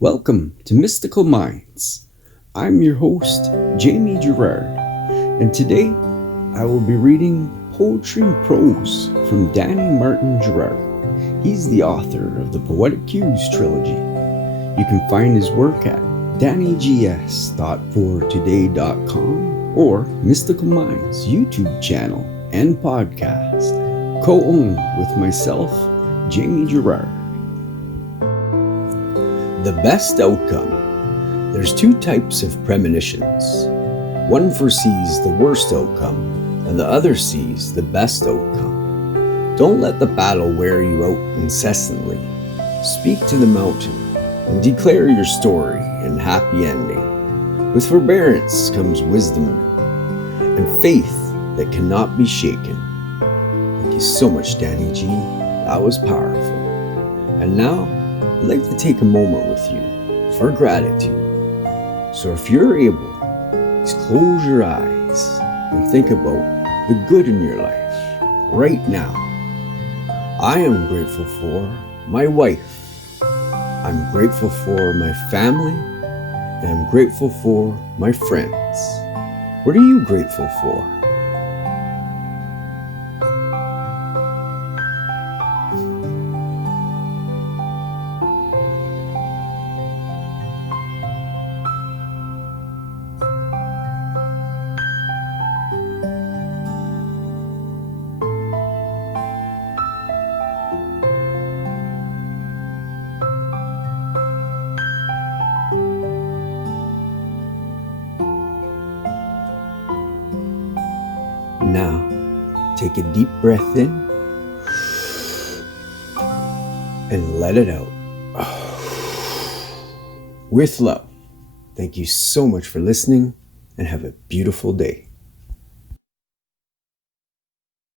Welcome to Mystical Minds. I'm your host, Jamie Gerard, and today I will be reading poetry and prose from Danny Martin Gerard. He's the author of the Poetic Cues trilogy. You can find his work at dannygs.fortoday.com or Mystical Minds YouTube channel and podcast, co-owned with myself, Jamie Gerard. The best outcome. There's two types of premonitions. One foresees the worst outcome, and the other sees the best outcome. Don't let the battle wear you out incessantly. Speak to the mountain and declare your story and happy ending. With forbearance comes wisdom and faith that cannot be shaken. Thank you so much, Danny G. That was powerful. And now, I'd like to take a moment with you for gratitude. So if you're able, just close your eyes and think about the good in your life right now. I am grateful for my wife. I'm grateful for my family. And I'm grateful for my friends. What are you grateful for? Now, take a deep breath in and let it out. With love. Thank you so much for listening and have a beautiful day.